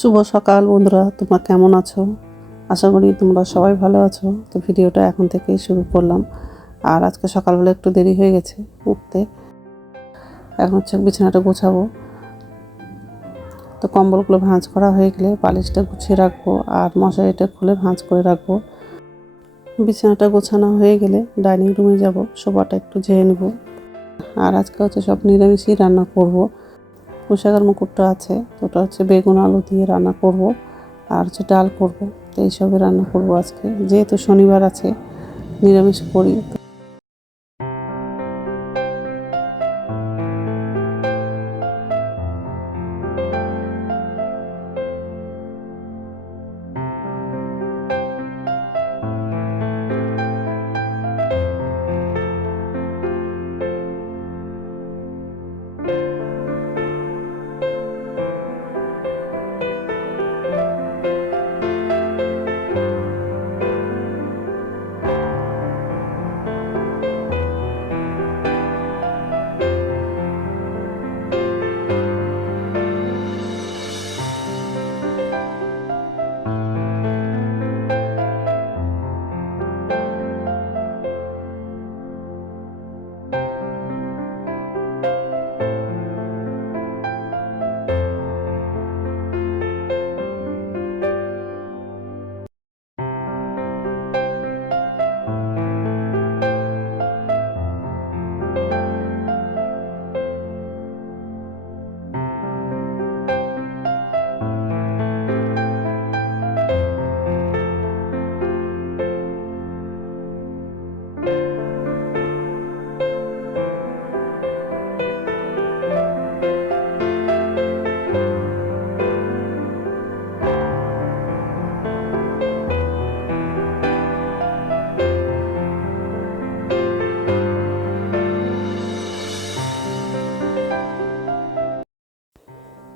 শুভ সকাল বন্ধুরা, তোমরা কেমন আছো? আশা করি তোমরা সবাই ভালো আছো। তো ভিডিওটা এখন থেকেই শুরু করলাম। আর আজকে সকালবেলা একটু দেরি হয়ে গেছে উঠতে। এখন হচ্ছে বিছানাটা গোছাবো। তো কম্বলগুলো ভাঁজ করা হয়ে গেলে বালিশটা গুছিয়ে রাখবো আর মশারিটা খুলে ভাঁজ করে রাখবো। বিছানাটা গোছানো হয়ে গেলে ডাইনিং রুমে যাব, সোফাটা একটু ঝেড়ে নেব। আর আজকে হচ্ছে সব নিরামিষই রান্না করব। পুঁইশাকের মুকুটটা আছে, তো ওটা হচ্ছে বেগুন আলু দিয়ে রান্না করব। আর হচ্ছে ডাল করব। তো এইসবই রান্না করব আজকে, যেহেতু শনিবার আছে, নিরামিষ করি।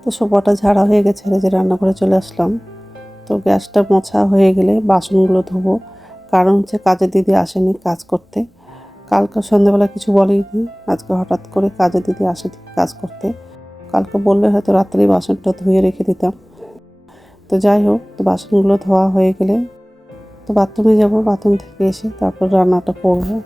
তো সোফাটা ঝাড়া হয়ে গেছে, যে রান্নাঘরে চলে আসলাম। তো গ্যাসটা মোছা হয়ে গেলে বাসনগুলো ধোবো, কারণ হচ্ছে কাজের দিদি আসেনি কাজ করতে। কালকে সন্ধ্যাবেলা কিছু বলেনি, আজকে হঠাৎ করে কাজের দিদি আসেনি কাজ করতে। কালকে বললে হয়তো রাত্রে বাসনটা ধুয়ে রেখে দিতাম। তো যাই হোক, তো বাসনগুলো ধোয়া হয়ে গেলে তো বাথরুমে যাব, বাথরুম থেকে এসে তারপর রান্নাটা করবো।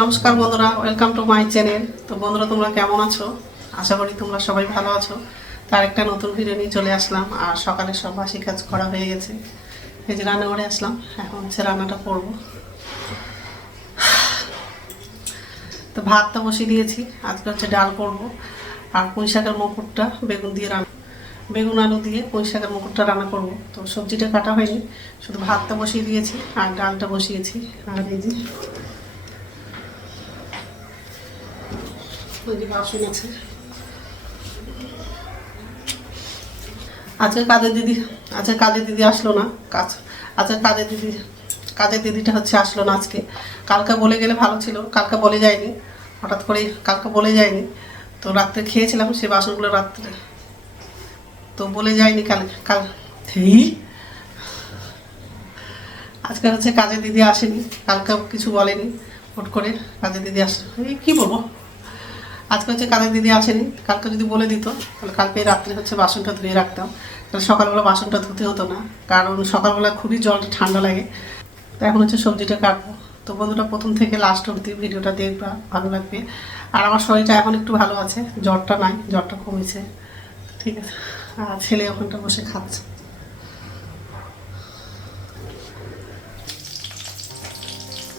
নমস্কার বন্ধুরা, ওয়েলকাম টু মাই চ্যানেল। তো বন্ধুরা, তোমরা কেমন আছো? আশা করি তোমরা সবাই ভালো আছো। তার একটা নতুন ভিডিও নিয়ে চলে আসলাম। আর সকালে সব বাসি কাজ করা হয়ে গেছে। এই যে রান্নাঘরে আসলাম, এখন হচ্ছে রান্নাটা করবো। তো ভাতটা বসিয়ে দিয়েছি, আজকে হচ্ছে ডাল করবো। আর পুঁই শাকের মুকুটটা বেগুন দিয়ে বেগুন আলু দিয়ে পুঁই শাকের মুকুটটা রান্না করবো। তো সবজিটা কাটা হয়নি, শুধু ভাতটা বসিয়ে দিয়েছি আর ডালটা বসিয়েছি। আর এই যে বাসন আছে। আজকে কাজের দিদি আসলো না। আজকে কাজের দিদিটা হচ্ছে আসলো না আজকে। কালকে বলে গেলে ভালো ছিল, কালকে বলে যায়নি। হঠাৎ করে কালকে বলে যায়নি, তো রাত্রে খেয়েছিলাম সে বাসনগুলো রাত্রে, তো বলে যায়নি কাল আজকে হচ্ছে কাজের দিদি আসেনি, কালকে কিছু বলেনি। হুট করে কাজের দিদি আসলো, কি বলবো, আজকে হচ্ছে কাজের দিদি আসেনি। কালকে যদি বলে দিত তাহলে কালকে রাত্রে হচ্ছে বাসনটা ধুয়ে রাখতাম, তাহলে সকালবেলা বাসনটা ধুতে হতো না। কারণ সকালবেলা খুবই জলটা ঠান্ডা লাগে। তো এখন হচ্ছে সবজিটা কাটবো। তো বন্ধুরা, প্রথম থেকে লাস্ট অবধি ভিডিওটা দেখবা, ভালো লাগবে। আর আমার শরীরটা এখন একটু ভালো আছে, জ্বরটা নাই, জ্বরটা কমেছে। ঠিক আছে। আর ছেলে ওখানটা বসে খাচ্ছে।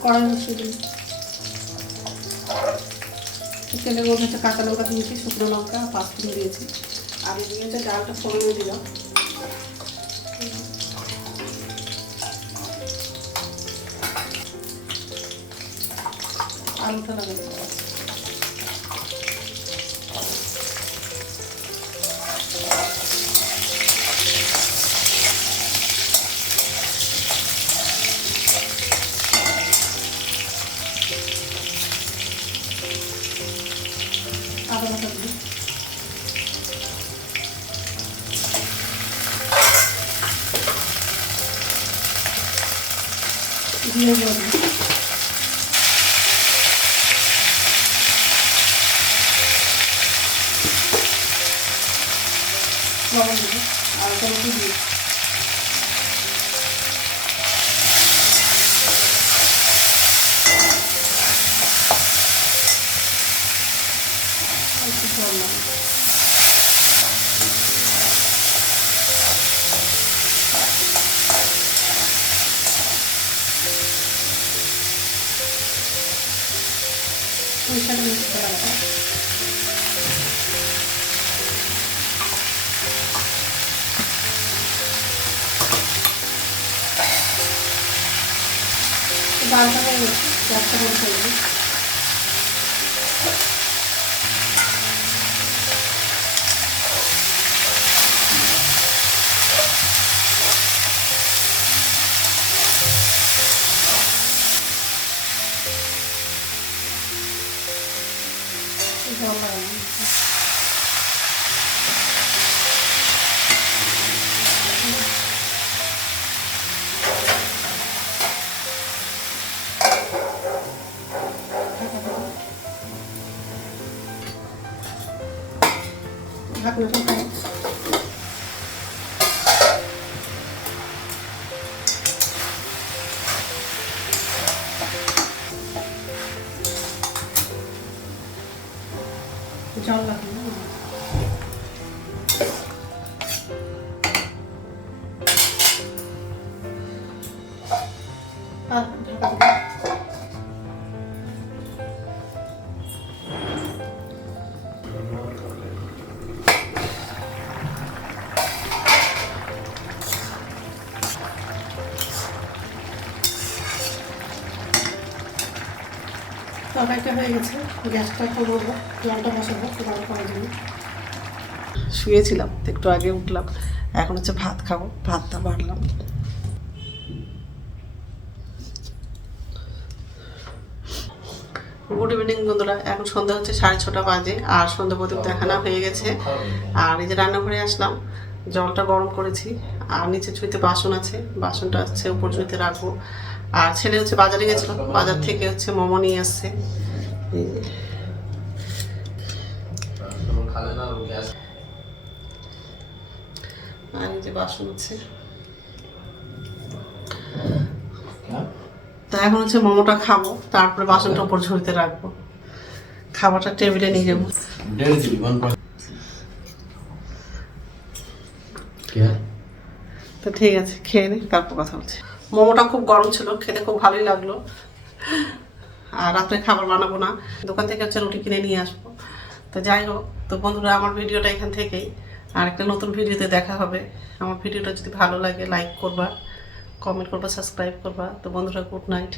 কড়াই বসিয়ে দিই, তেলের মধ্যে একটা কাঁচা লঙ্কা দিয়েছি, শুকনো লঙ্কা, পাঁচফোড়ন দিয়েছি। আর দিয়ে হচ্ছে ডালটা ফোড়নে দিলাম। আলুটা লাগাই আদা বাটা দিই। দিয়ে দেবো লবণ দেবো আর টমেটো দিয়ে একটু জল লাগবে। পুঁই শাকের মুখটা লাগাবো। ডালটা হয়ে গেছে, গ্যাসটা বন্ধ করে দিই। জল লাগানো ঢাকনাটা খাই। জল লাগানো আর ঢাকা দিই। তরকারিটা হয়ে গেছে, গ্যাসটা কমাবো, জলটা বসাবো গরম করার জন্য। শুয়েছিলাম, একটু আগে উঠলাম, এখন হচ্ছে ভাত খাবো, ভাতটা বাড়লাম। গুড ইভিনিং বন্ধুরা, এখন সন্ধ্যা হচ্ছে 6:30 বাজে। আর সন্ধ্যা প্রদীপ দেখানো হয়ে গেছে। আর এই যে রান্নাঘরে আসলাম, জলটা গরম করেছি। আর নিচে ছুঁইতে বাসন আছে, বাসনটা হচ্ছে উপর ছুঁইতে রাখবো। আর ছেলে হচ্ছে বাজারে গেছিলো, বাজার থেকে হচ্ছে মোমো নিয়ে আসছে। আর এই যে বাসন আছে। তা এখন হচ্ছে মোমোটা খাবো, তারপরে বাসনটা উপর ঝুড়িতে রাখবো, খাবারটা টেবিলে নিয়ে যাবো। তো ঠিক আছে, খেয়ে নি, তারপর কথা হচ্ছে। মোমোটা খুব গরম ছিল, খেতে খুব ভালোই লাগলো। আর রাত্রে খাবার বানাবো না, দোকান থেকে হচ্ছে রুটি কিনে নিয়ে আসবো। তো যাই হোক, তো বন্ধুরা আমার ভিডিওটা এখান থেকেই, আর একটা নতুন ভিডিওতে দেখা হবে। আমার ভিডিওটা যদি ভালো লাগে লাইক করবা, কমেন্ট করবা, সাবস্ক্রাইব করবা। তো বন্ধুরা, গুড নাইট।